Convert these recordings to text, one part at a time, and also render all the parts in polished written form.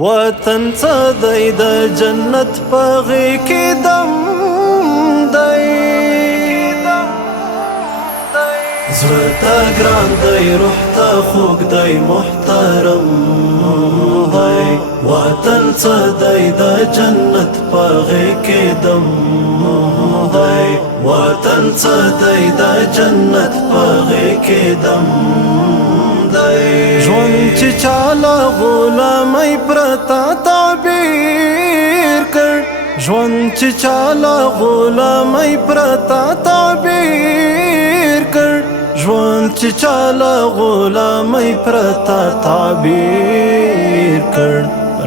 وطن څه دی د جنت په غېږ کې دم دی زړه ته ګران دی روح ته خوږ دی محترم دی وطن څه دی د جنت په غېږ کې دم دی وطن څه دی د جنت په غېږ کې دم ژوند چې چاله غلامۍ پرته تعبیر کړ ژوند چې چاله غلامۍ پرته تعبیر کړ ژوند چې چاله غلامۍ پرته تعبیر کړ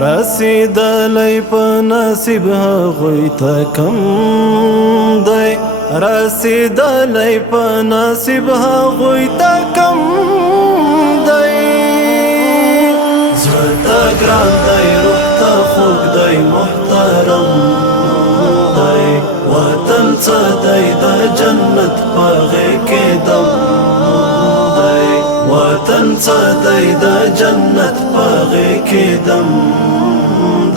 رسیدلی په نصیب هغوی ته کم دی رسیدلی په نصیب هغوی ته کم ګران دی روح ته خوږ دی محترم دی وطن څه دی د جنت په غېږ کې دم دی وطن څه دی د جنت په غېږ کې دم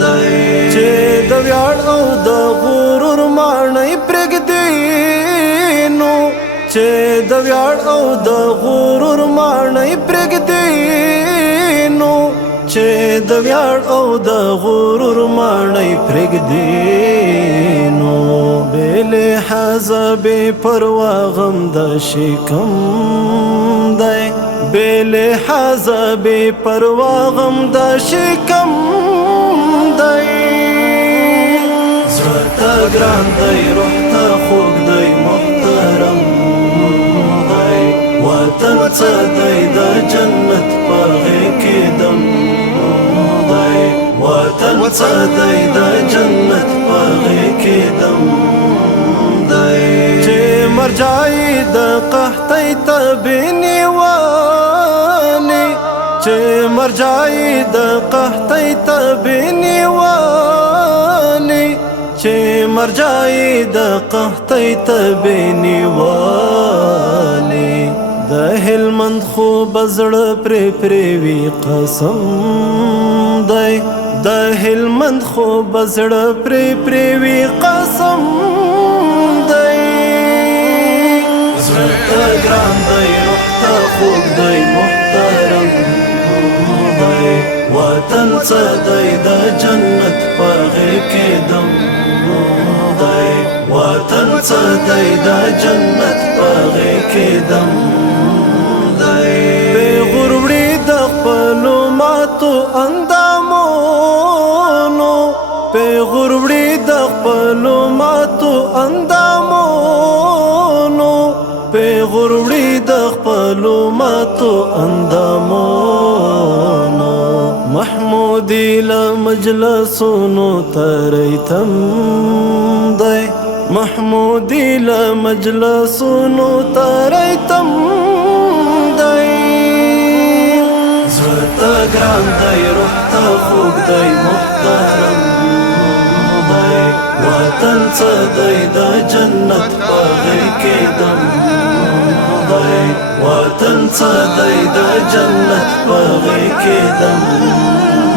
دی چې د ویاړ او د غرور ماڼۍ پرېږدي نو چې د ویاړ او د غرور ماڼۍ پرېږدي نو چې د ویاړ او د غرور ماڼۍ پرېږدي نو بې لحاظه بې پروا غم د شکم دی بې لحاظه بې پروا غم د شکم دی زړه ته ګران دی روح ته خوږ دی محترم دی وطن څه دی د جنت په غېږ کې دم وطن څه دی د جنت په غېږ کې دم دی چې مرجعی د قحطۍ تبې نیولې چې مرجعی د قحطۍ تبې نیولې چې مرجعی د قحطۍ تبې نیولې د هلمند خو بزړه پرې وي قسم دی د هلمند خو بزړه پرې وي قسم دی زړه ته ګران دی روح ته خوږ دی محترم دی وطن څه دی د جنت په غېږ کې دم دی وطن څه دی د جنت په غېږ کې دم دی بې غروړي د خپلو ماتو اندامونو بې غروړي د خپلو ماتو اندامونو بې غروړي د خپلو ماتو اندامونو محمودي له مجلسونو تریتم دی محمودي له مجلسونو تریتم دی زړه ته ګران دی روح ته خوږ دی محترم دی وطن څه دی د جنت په غېږ کې دم دی وطن څه دی د جنت په غېږ کې دم